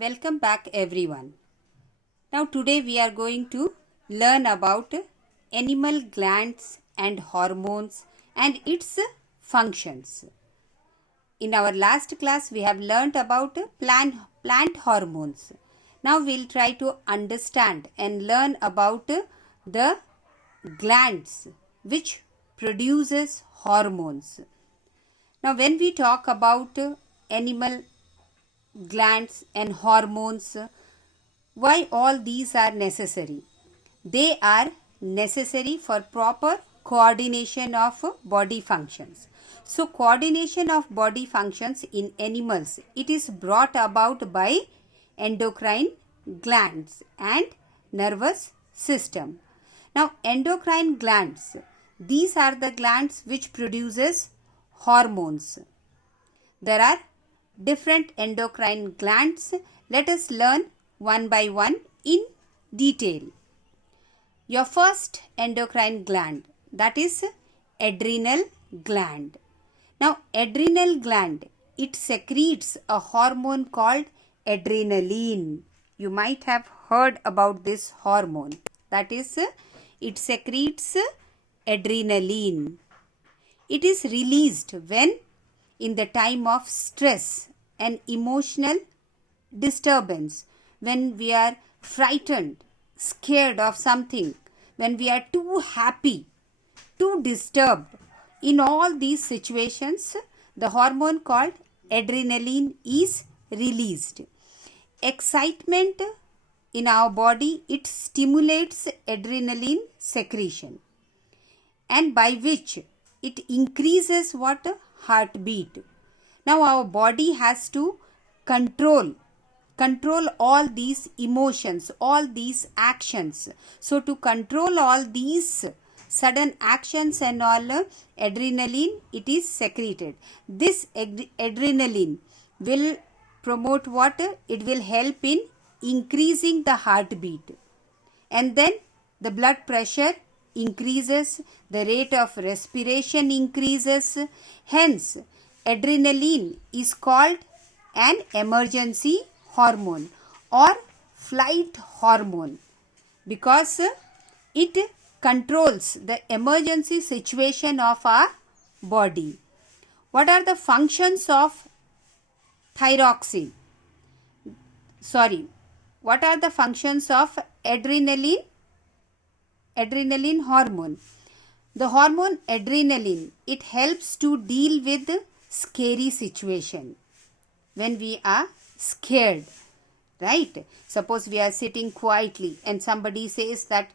Welcome back everyone. Now today we are going to learn about animal glands and hormones and its functions. In our last class we have learnt about plant hormones. Now we'll try to understand and learn about the glands which produces hormones. Now when we talk about animal glands and hormones, why all these are necessary? They are necessary for proper coordination of body functions. So coordination of body functions in animals, it is brought about by endocrine glands and nervous system. Now endocrine glands, these are the glands which produces hormones. There are different endocrine glands. Let us learn one by one in detail. Your first endocrine gland, that is adrenal gland. Now adrenal gland, it secretes a hormone called adrenaline. You might have heard about this hormone. That is, it secretes adrenaline. It is released when in the time of stress and emotional disturbance, when we are frightened, scared of something, when we are too happy, too disturbed. In all these situations, the hormone called adrenaline is released. Excitement in our body, it stimulates adrenaline secretion, and by which it increases what? Heartbeat. Now our body has to control all these emotions, all these actions. So to control all these sudden actions and all, adrenaline, it is secreted. This adrenaline will promote what? It will help in increasing the heartbeat, and then the blood pressure increases, the rate of respiration increases. Hence, adrenaline is called an emergency hormone or flight hormone because it controls the emergency situation of our body. What are the functions of thyroxine? What are the functions of adrenaline hormone? The hormone adrenaline, it helps to deal with scary situation. When we are scared, right? Suppose we are sitting quietly and somebody says that,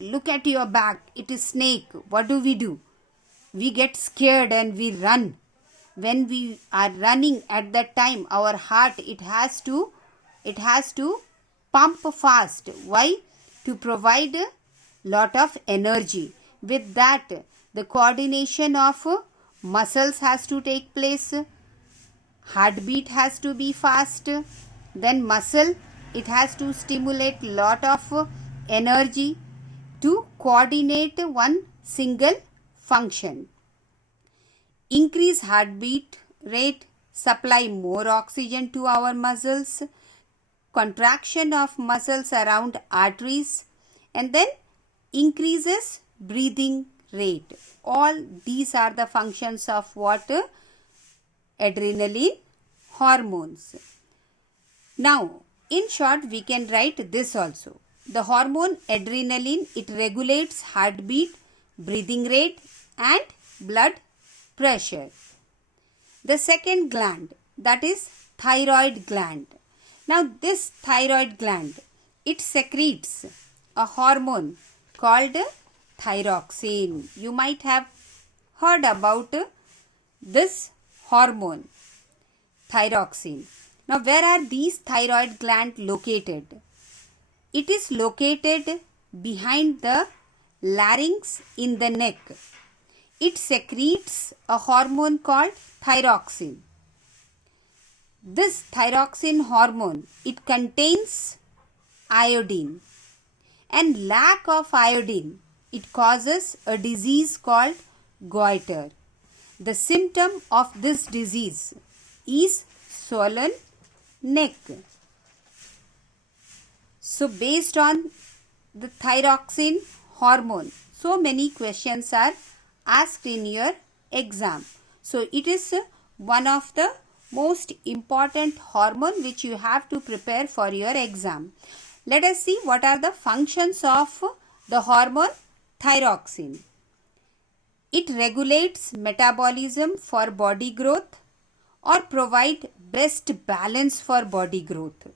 look at your back, it is snake. What do? We get scared and we run. When we are running at that time, our heart, it has to pump fast. Why? To provide lot of energy. With that, the coordination of muscles has to take place. Heartbeat has to be fast. Then muscle, it has to stimulate lot of energy to coordinate one single function. Increase heartbeat rate, supply more oxygen to our muscles, contraction of muscles around arteries, and then increases breathing rate. All these are the functions of what? Adrenaline hormones. Now, in short, we can write this also. The hormone adrenaline, it regulates heartbeat, breathing rate and blood pressure. The second gland, that is thyroid gland. Now this thyroid gland, it secretes a hormone called thyroxine. You might have heard about this hormone, thyroxine. Now where are these thyroid glands located? It is located behind the larynx in the neck. It secretes a hormone called thyroxine. This thyroxine hormone, it contains iodine, and lack of iodine, it causes a disease called goiter. The symptom of this disease is swollen neck. So based on the thyroxine hormone, so many questions are asked in your exam. So it is one of the most important hormone which you have to prepare for your exam. Let us see what are the functions of the hormone thyroxine. It regulates metabolism for body growth or provide best balance for body growth.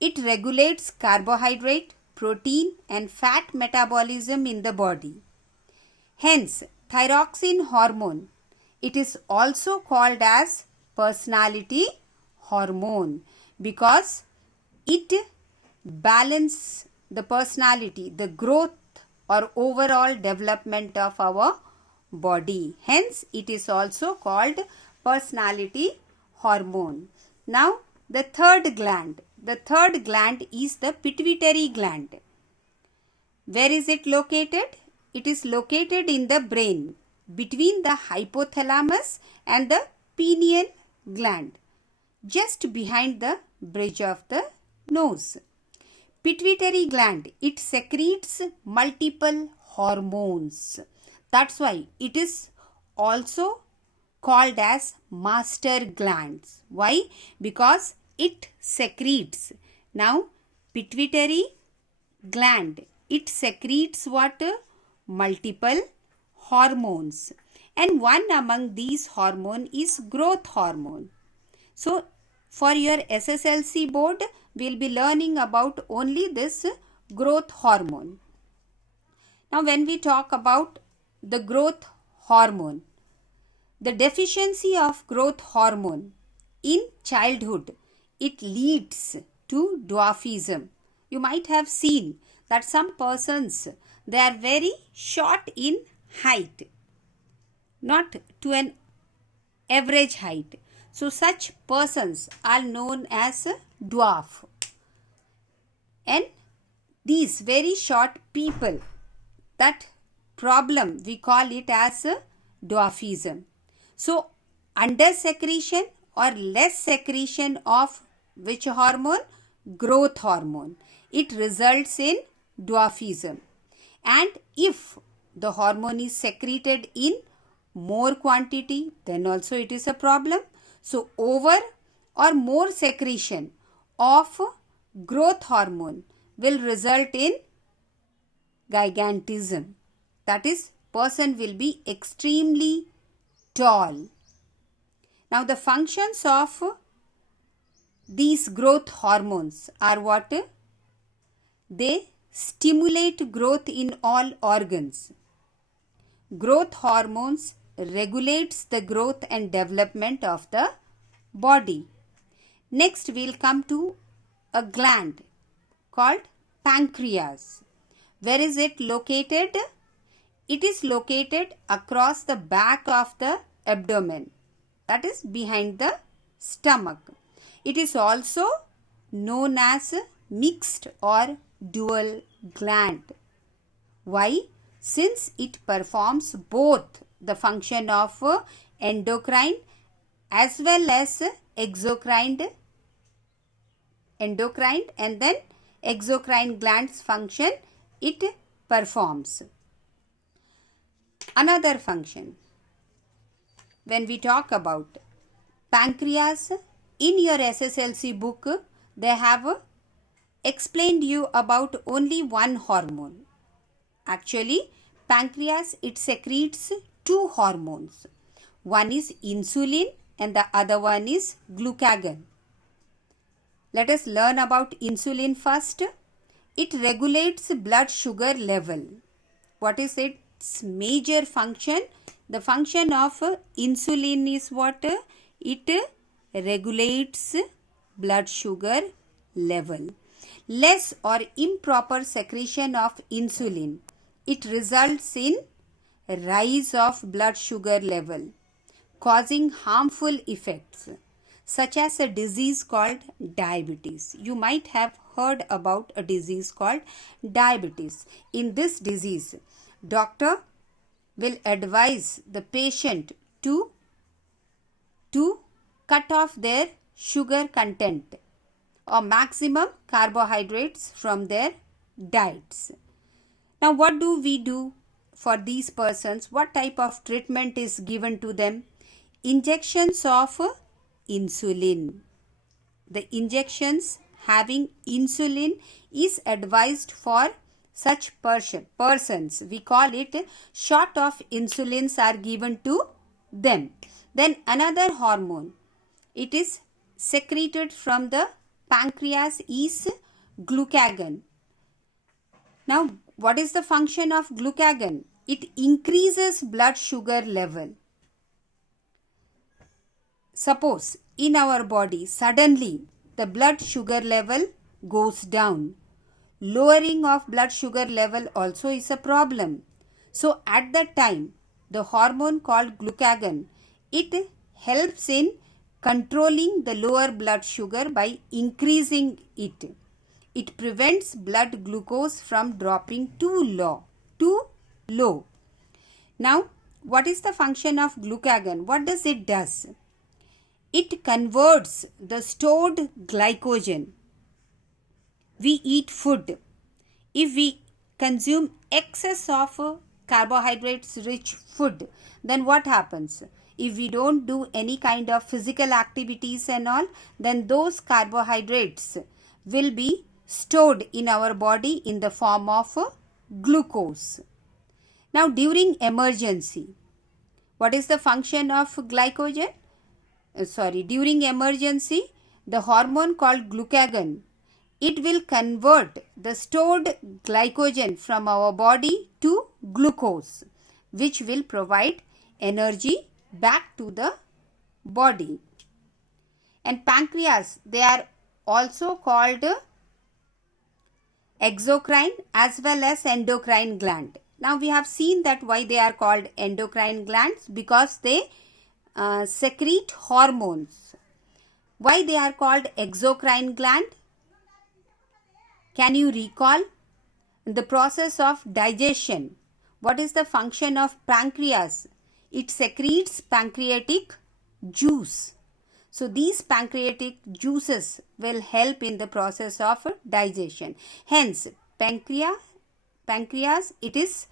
It regulates carbohydrate, protein and fat metabolism in the body. Hence, thyroxine hormone, it is also called as personality hormone because it balances the personality, the growth or overall development of our body. Hence, it is also called personality hormone. Now, the third gland. The third gland is the pituitary gland. Where is it located? It is located in the brain between the hypothalamus and the pineal gland, just behind the bridge of the nose. Pituitary gland, it secretes multiple hormones. That's why it is also called as master glands. Why? Because it secretes. Now, pituitary gland, it secretes what? Multiple hormones. And one among these hormone is growth hormone. So, for your SSLC board, we will be learning about only this growth hormone. Now, when we talk about the growth hormone, the deficiency of growth hormone in childhood, it leads to dwarfism. You might have seen that some persons, they are very short in height, not to an average height. So such persons are known as dwarf. And these very short people, that problem we call it as dwarfism. So under secretion or less secretion of which hormone? Growth hormone. It results in dwarfism. And if the hormone is secreted in more quantity, then also it is a problem. So over or more secretion of growth hormone will result in gigantism. That is, person will be extremely tall. Now the functions of these growth hormones are what? They stimulate growth in all organs. Growth hormones regulates the growth and development of the body. Next we will come to a gland called pancreas. Where is it located? It is located across the back of the abdomen, that is behind the stomach. It is also known as mixed or dual gland. Why? Since it performs both the function of endocrine as well as exocrine and then exocrine glands function it performs. Another function, when we talk about pancreas, in your SSLC book, they have explained you about only one hormone. Actually, pancreas, it secretes two hormones. One is insulin and the other one is glucagon. Let us learn about insulin first. It regulates blood sugar level. What is its major function? The function of insulin is what? It regulates blood sugar level. Less or improper secretion of insulin, it results in rise of blood sugar level, causing harmful effects such as a disease called diabetes. You might have heard about a disease called diabetes. In this disease, doctor will advise the patient to cut off their sugar content or maximum carbohydrates from their diets. Now, what do we do for these persons? What type of treatment is given to them? Injections of insulin. The injections having insulin is advised for such persons. We call it shot of insulins are given to them. Then another hormone, it is secreted from the pancreas, is glucagon. Now, what is the function of glucagon? It increases blood sugar level. Suppose in our body suddenly the blood sugar level goes down. Lowering of blood sugar level also is a problem. So at that time, the hormone called glucagon, it helps in controlling the lower blood sugar by increasing it. It prevents blood glucose from dropping too low. Now, what is the function of glucagon? What does it do? It converts the stored glycogen. We eat food. If we consume excess of carbohydrates rich food, then what happens? If we don't do any kind of physical activities and all, then those carbohydrates will be stored in our body in the form of glucose. Now, during emergency, what is the function of glycogen? During emergency, the hormone called glucagon, it will convert the stored glycogen from our body to glucose, which will provide energy back to the body. And pancreas, they are also called exocrine as well as endocrine gland. Now we have seen that why they are called endocrine glands, because they secrete hormones. Why they are called exocrine gland? Can you recall? In the process of digestion, what is the function of pancreas? It secretes pancreatic juice. So these pancreatic juices will help in the process of digestion. Hence, pancreas, it is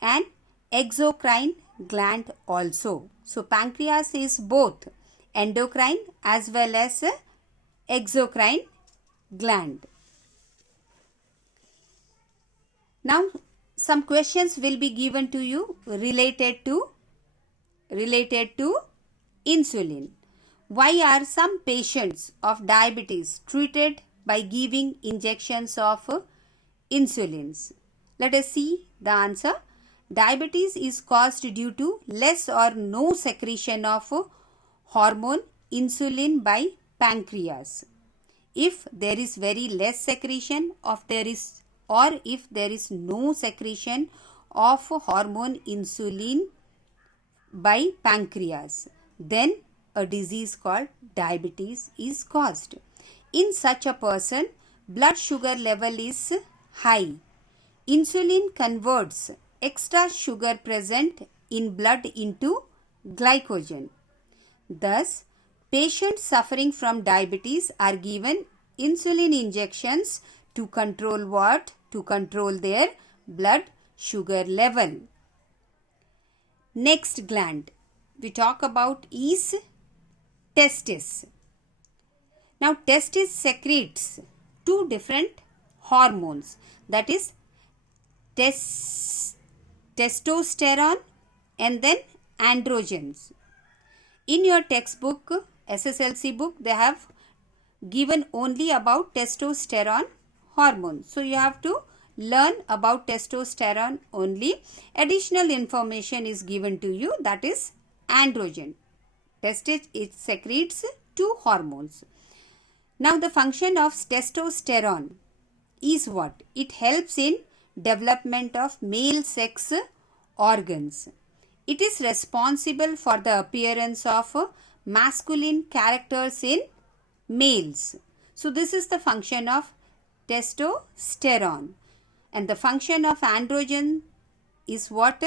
an exocrine gland also. So pancreas is both endocrine as well as exocrine gland. Now some questions will be given to you related to insulin. Why are some patients of diabetes treated by giving injections of insulins? Let us see the answer. Diabetes is caused due to less or no secretion of hormone insulin by pancreas. If there is very less secretion of if there is no secretion of hormone insulin by pancreas, then a disease called diabetes is caused. In such a person, blood sugar level is high. Insulin converts extra sugar present in blood into glycogen. Thus, patients suffering from diabetes are given insulin injections to control what? To control their blood sugar level. Next gland we talk about is testis. Now, testis secretes two different hormones, that is testosterone and then androgens. In your textbook, SSLC book, they have given only about testosterone hormone. So you have to learn about testosterone only. Additional information is given to you, that is androgen. Testis, it secretes two hormones. Now the function of testosterone is what? It helps in development of male sex organs. It is responsible for the appearance of masculine characters in males. So this is the function of testosterone. And the function of androgen is what?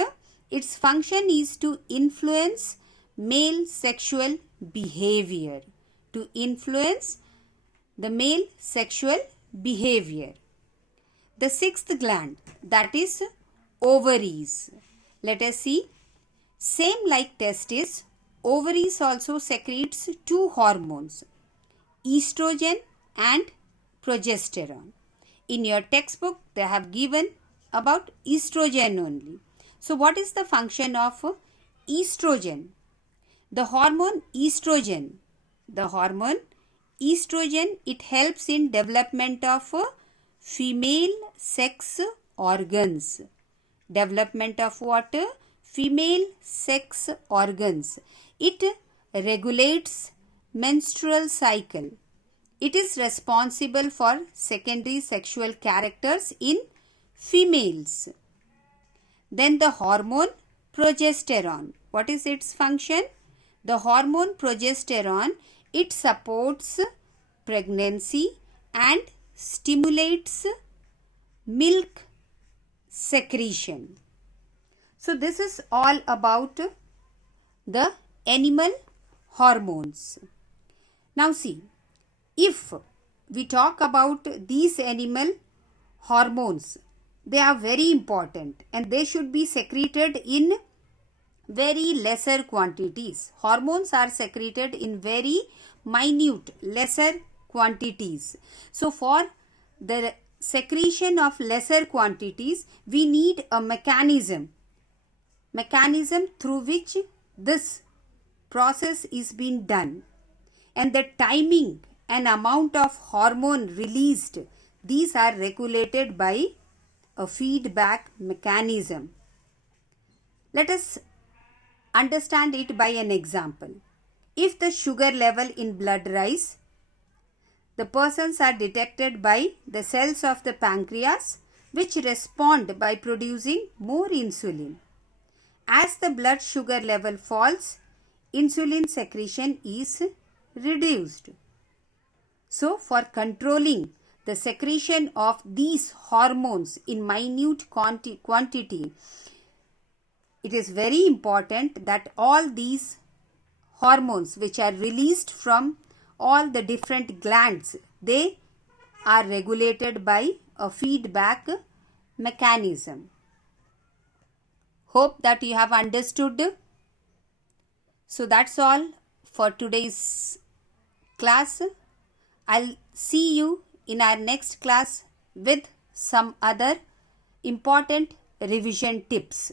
Its function is to influence male sexual behavior. To influence the male sexual behavior. The sixth gland, that is ovaries. Let us see. Same like testis, ovaries also secretes two hormones, estrogen and progesterone. In your textbook, they have given about estrogen only. So what is the function of estrogen? The hormone estrogen, it helps in development of female sex organs. Development of what? Female sex organs. It regulates menstrual cycle. It is responsible for secondary sexual characters in females. Then the hormone progesterone. What is its function? The hormone progesterone, it supports pregnancy and stimulates milk secretion. So this is all about the animal hormones. Now see, if we talk about these animal hormones, they are very important and they should be secreted in very lesser quantities. Hormones are secreted in very minute, lesser quantities. So for the secretion of lesser quantities, we need a mechanism through which this process is being done. And the timing and amount of hormone released, these are regulated by a feedback mechanism. Let us understand it by an example. If the sugar level in blood rise, the persons are detected by the cells of the pancreas which respond by producing more insulin. As the blood sugar level falls, insulin secretion is reduced. So for controlling the secretion of these hormones in minute quantity, it is very important that all these hormones which are released from all the different glands, they are regulated by a feedback mechanism. Hope that you have understood. So that's all for today's class. I'll see you in our next class with some other important revision tips.